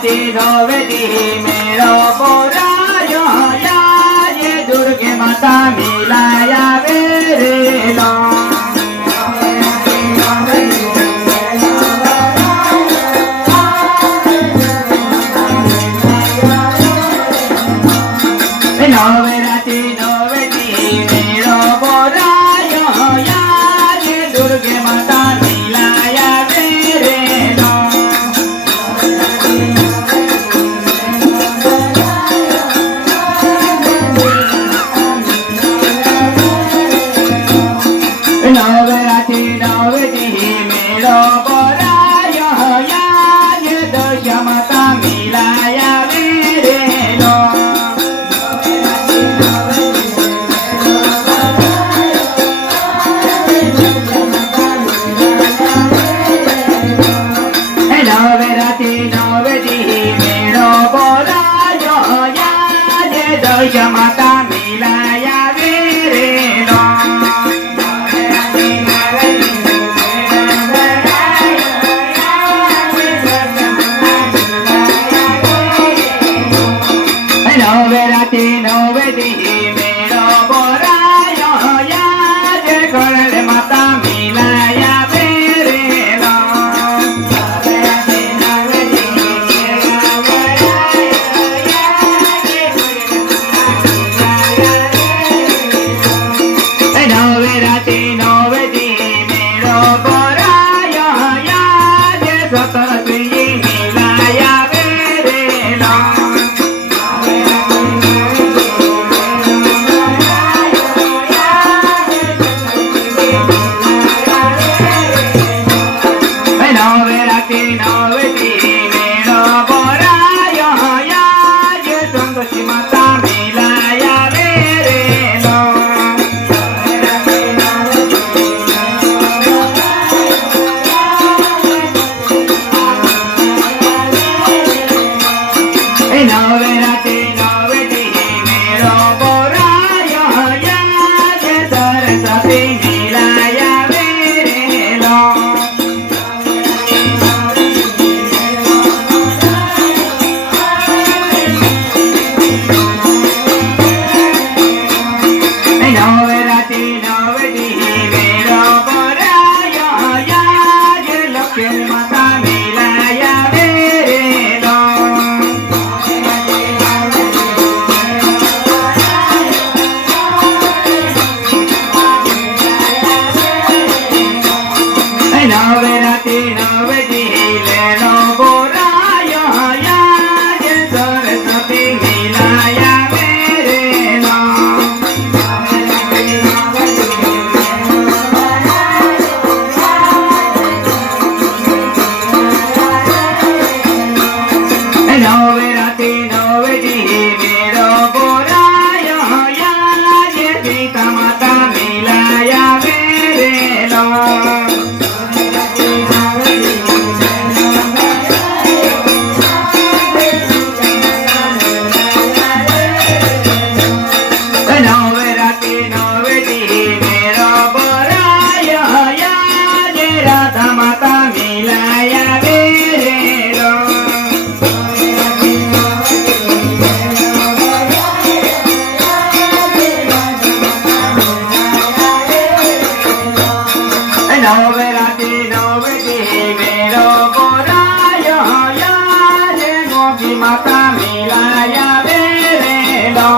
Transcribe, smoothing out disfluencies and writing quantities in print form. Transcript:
नवरात्रि नवदी मेरो बोरायो ये दुर्गे माता मिलाया वेरेलो नवरात्रि नवदी मेरो बोरायो ये दुर्गे माता मिलाया वेरेलो नवरात्रि नवदी मेरो बोरायो ये दुर्गे माता मिलाया वेरेलो नवरात्रि नवदी मेरो बोरायो ये दुर्गे माता मिलाया वेरेलो नवरात्रि नवदी मेरो बोरायो ये गणल माता मिलाया वेरेलो नवरात्रि नवदी मेरो बोरायो ये सरस्वती मिलाया वेरेलो नवरात्रि नवदी मेरो बोरायो ये संतोषी माता मिलाया वेरेलो नवरात्रि नवदी मेरो बोरायो ये सरस्वती मिलाया वेरेलो नवरात्रि नवदी मेरो बोरायो ये लक्ष्मी माता मिलाया वेरेलो नवरात्रि नवदी मेरो बोरायो ये सरस्वती मिलाया वेरेलो नवरात्रि नवदी मेरो बोरायो ये सीता माता मिलाया वेरेलो नवरात्रि नवदी मेरो बोरायो ये राधा माता मिलाया वेरेलो नवरात्रि नवदी मेरो बोरायो ये गोपी माता मिलाया वेरेलो